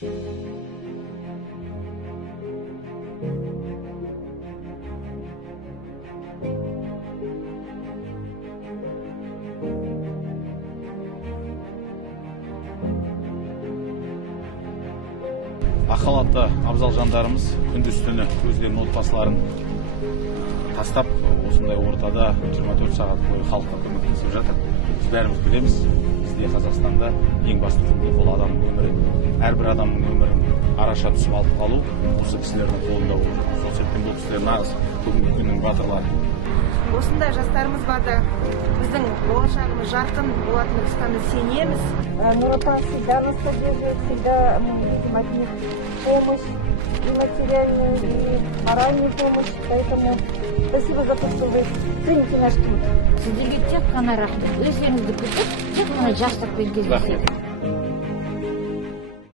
Ақ халатты абзал жандарымыз күндіз-түні өздерінің отбасыларын тастап, осындай ортада 24 сағат бойы халыққа көмектесіп жатыр. Біз бәріміз білеміз, бізде Қазақстанда ең басты құндылық ол адамның өмірі. Әрбір адамның өмірін араша түсіп алып қалу осы кісілердің қолында болып жатыр. Сол себептен бұл кісілер нағыз бүгінгі күннің батырлары. Осындай жастарымыз барда біздің болашағымыз жарқын болатынына біз кәміл сенеміз. Нур-Отан всегда нас поддерживает, всегда мы видим от них помощь, и материальную, и моральную помощь. Поэтому спасибо за то, что вы цените наш труд. Сіздерге тек қана рахмет. Өздеріңізді күтіп, тек қана жастықпен кездеседі.